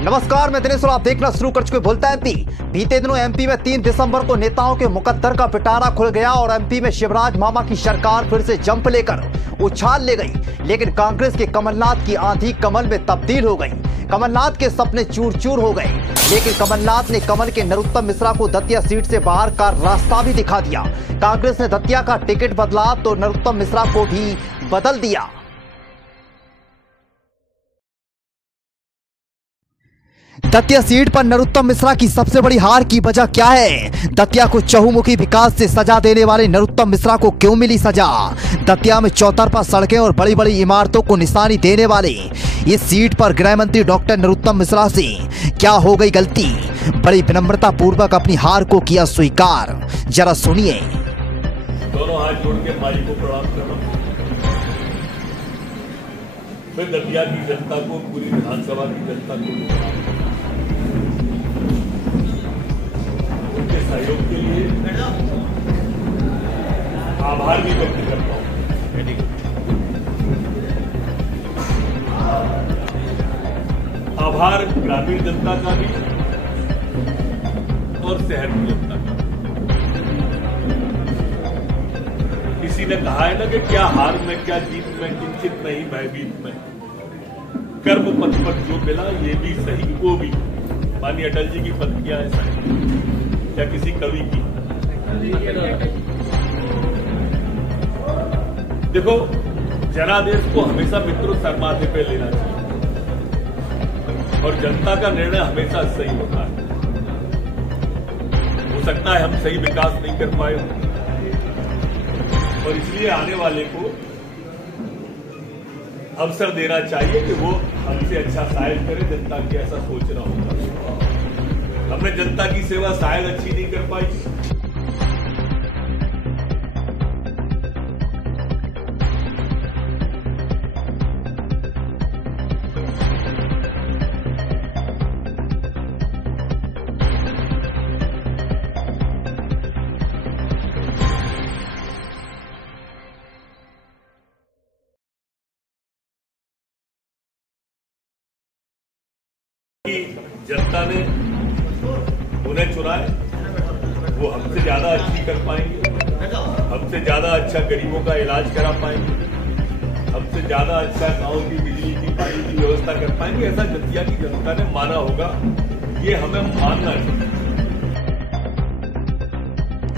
नमस्कार, मैं दिनेश और आप देखना शुरू कर चुके बोलता एमपी। बीते दिनों एमपी में 3 दिसंबर को नेताओं के मुकद्दर का पिटारा खुल गया और एमपी में शिवराज मामा की सरकार फिर से जंप लेकर उछाल ले गई। लेकिन कांग्रेस के कमलनाथ की आंधी कमल में तब्दील हो गई। कमलनाथ के सपने चूर चूर हो गए। लेकिन कमलनाथ ने कमल के नरोत्तम मिश्रा को दतिया सीट से बाहर का रास्ता भी दिखा दिया। कांग्रेस ने दतिया का टिकट बदला तो नरोत्तम मिश्रा को भी बदल दिया। दतिया सीट पर नरोत्तम मिश्रा की सबसे बड़ी हार की वजह क्या है? दतिया को चहुमुखी विकास से सजा देने वाले नरोत्तम मिश्रा को क्यों मिली सजा? दतिया में चौतरफा सड़कें और बड़ी बड़ी इमारतों को निशानी देने वाले इस सीट पर गृह मंत्री डॉक्टर नरोत्तम मिश्रा से क्या हो गई गलती? बड़ी विनम्रता पूर्वक अपनी हार को किया स्वीकार। जरा सुनिए। दोनों हाथ जोड़ के माई को प्रणाम करना। मैं दतिया की जनता को, पूरी विधानसभा की जनता को उनके सहयोग के लिए आभार भी व्यक्त करता हूं। आभार ग्रामीण जनता का भी और शहर की जनता का। किसी ने कहा है ना कि क्या हार में क्या जीत में किंचित नहीं भयभीत में, कर्म पथ पर जो मिला ये भी सही वो भी। माननीय अटल जी की पंक्तियां हैं सही या किसी कवि की। देखो, जनादेश को हमेशा मित्रों सर माथे पे लेना चाहिए और जनता का निर्णय हमेशा सही होता है। हो सकता है हम सही विकास नहीं कर पाए और इसलिए आने वाले को अवसर देना चाहिए कि वो हमसे अच्छा शायद करे। जनता की ऐसा सोचना होगा। हमने जनता की सेवा शायद अच्छी नहीं कर पाई, जनता ने उन्हें चुना है। वो हमसे ज्यादा अच्छी कर पाएंगे, हमसे ज्यादा अच्छा गरीबों का इलाज करा पाएंगे, हमसे ज्यादा अच्छा गांव की बिजली की पानी की व्यवस्था कर पाएंगे। ऐसा दतिया की जनता ने माना होगा, ये हमें मानना चाहिए।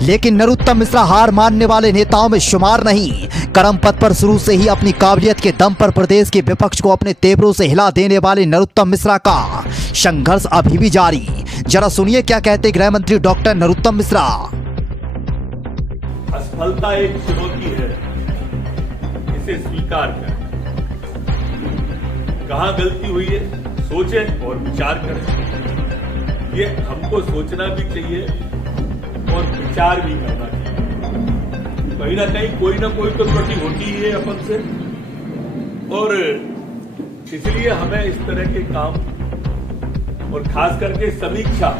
लेकिन नरोत्तम मिश्रा हार मानने वाले नेताओं में शुमार नहीं। कर्म पथ पर शुरू से ही अपनी काबिलियत के दम पर प्रदेश के विपक्ष को अपने तेवरों से हिला देने वाले नरोत्तम मिश्रा का संघर्ष अभी भी जारी। जरा सुनिए क्या कहते गृह मंत्री डॉक्टर नरोत्तम मिश्रा। असफलता एक चुनौती है, इसे स्वीकार करें। कहां गलती हुई है सोचें और विचार करें। ये हमको सोचना भी चाहिए और विचार भी करना चाहिए। कहीं ना कोई तो त्रुटि होती ही है अपन से और इसलिए हमें इस तरह के काम और खास करके समीक्षा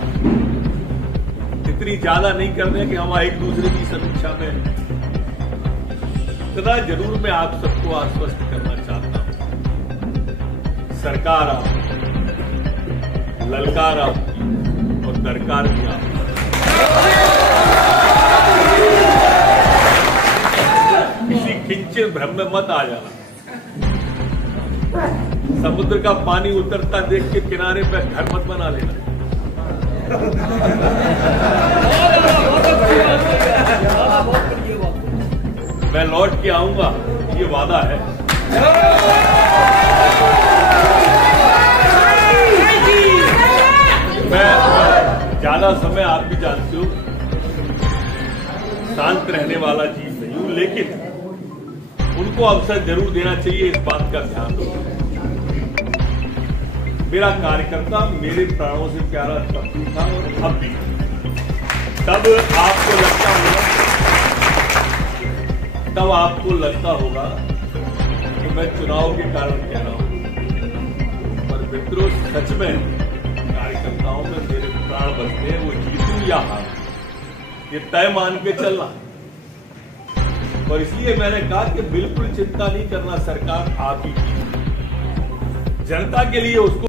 इतनी ज्यादा नहीं करने कि हम एक दूसरे की समीक्षा में। इतना जरूर मैं आप सबको आश्वस्त करना चाहता हूं, सरकार आपकी, ललकार आपकी और दरकार भी आपकी। किसी किंचित भ्रम में मत आ जाना। समुद्र का पानी उतरता देख के किनारे पे घर मत बना लेना। मैं लौट के आऊंगा, ये वादा है। मैं ज्यादा समय आप भी जानते हो शांत रहने वाला जीव नहीं हूं, लेकिन उनको अवसर जरूर देना चाहिए। इस बात का ध्यान रखो। मेरा कार्यकर्ता मेरे प्राणों से प्यारा तब भी था और अब भी। तब आपको लगता होगा कि मैं चुनाव के कारण कह रहा हूं, पर मित्रों सच में कार्यकर्ताओं में मेरे प्राण बचते हैं। वो जीतूं या हार ये तय मान के चलना। और इसलिए मैंने कहा कि बिल्कुल चिंता नहीं करना, सरकार आप ही की जनता के लिए उसको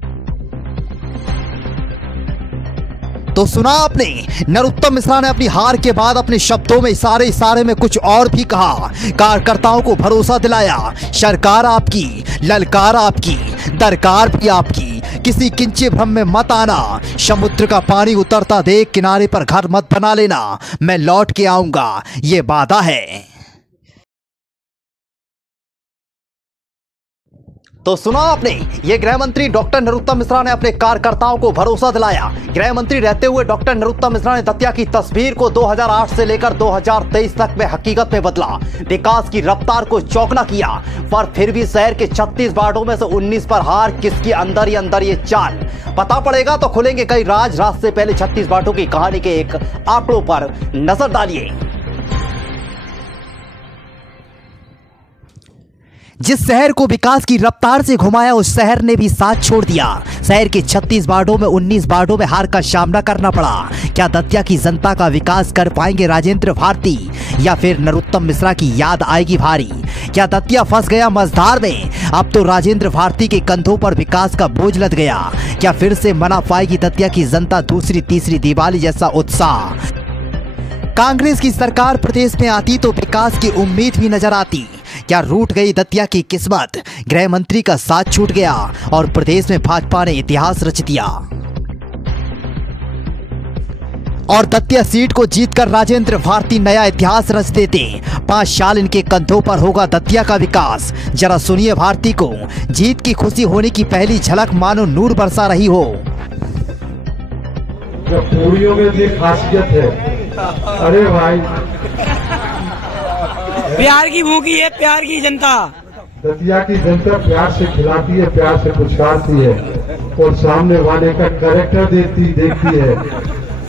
तो सुना आपने, नरोत्तम मिश्रा ने अपनी हार के बाद अपने शब्दों में इशारे में कुछ और भी कहा। कार्यकर्ताओं को भरोसा दिलाया, सरकार आपकी, ललकार आपकी, दरकार भी आपकी, किसी किंचे भ्रम में मत आना, समुद्र का पानी उतरता देख किनारे पर घर मत बना लेना, मैं लौट के आऊंगा, ये वादा है। तो सुना आपने, ये गृह मंत्री डॉक्टर नरोत्तम मिश्रा ने अपने कार्यकर्ताओं को भरोसा दिलाया। गृह मंत्री रहते हुए डॉक्टर नरोत्तम मिश्रा ने दतिया की तस्वीर को 2008 से लेकर 2023 तक में हकीकत में बदला, विकास की रफ्तार को चौकना किया। पर फिर भी शहर के 36 वार्डों में से 19 पर हार किसकी अंदर ही अंदर ये चाल, पता पड़ेगा तो खुलेंगे कई राज। से पहले 36 वार्डों की कहानी के एक आंकड़ों पर नजर डालिए। जिस शहर को विकास की रफ्तार से घुमाया, उस शहर ने भी साथ छोड़ दिया। शहर के 36 वार्डों में 19 वार्डों में हार का सामना करना पड़ा। क्या दतिया की जनता का विकास कर पाएंगे राजेंद्र भारती, या फिर नरोत्तम मिश्रा की याद आएगी भारी? क्या दतिया फंस गया मझधार में? अब तो राजेंद्र भारती के कंधों पर विकास का बोझ लद गया। क्या फिर से मना पाएगी दतिया की जनता दूसरी तीसरी दिवाली जैसा उत्साह? कांग्रेस की सरकार प्रदेश में आती तो विकास की उम्मीद भी नजर आती। क्या रूठ गई दतिया की किस्मत? गृह मंत्री का साथ छूट गया और प्रदेश में भाजपा ने इतिहास रच दिया। और दतिया सीट को जीतकर राजेंद्र भारती नया इतिहास रच देते। 5 साल इनके कंधों पर होगा दतिया का विकास। जरा सुनिए भारती को जीत की खुशी होने की पहली झलक, मानो नूर बरसा रही हो। पूरियों में ये खासियत है, अरे भाई प्यार की भूखी है, प्यार की जनता। दतिया की जनता प्यार से खिलाती है, प्यार से पुचकारती है और सामने वाले का कैरेक्टर देखती है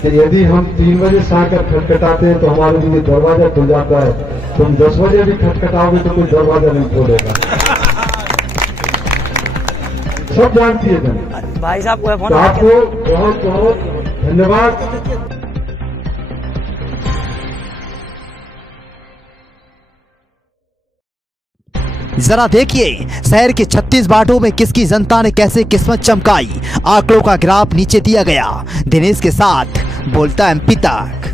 कि यदि हम 3 बजे से आकर खटखटाते हैं तो हमारे लिए दरवाजा खुल जाता है। तुम 10 बजे भी खटखटाओगे तो कोई दरवाजा नहीं खोलेगा। सब जानती है जनता। भाई साहब को फोन, तो आपको बहुत बहुत धन्यवाद। जरा देखिए शहर के 36 वार्डों में किसकी जनता ने कैसे किस्मत चमकाई। आंकड़ों का ग्राफ नीचे दिया गया। दिनेश के साथ बोलता एमपी तक।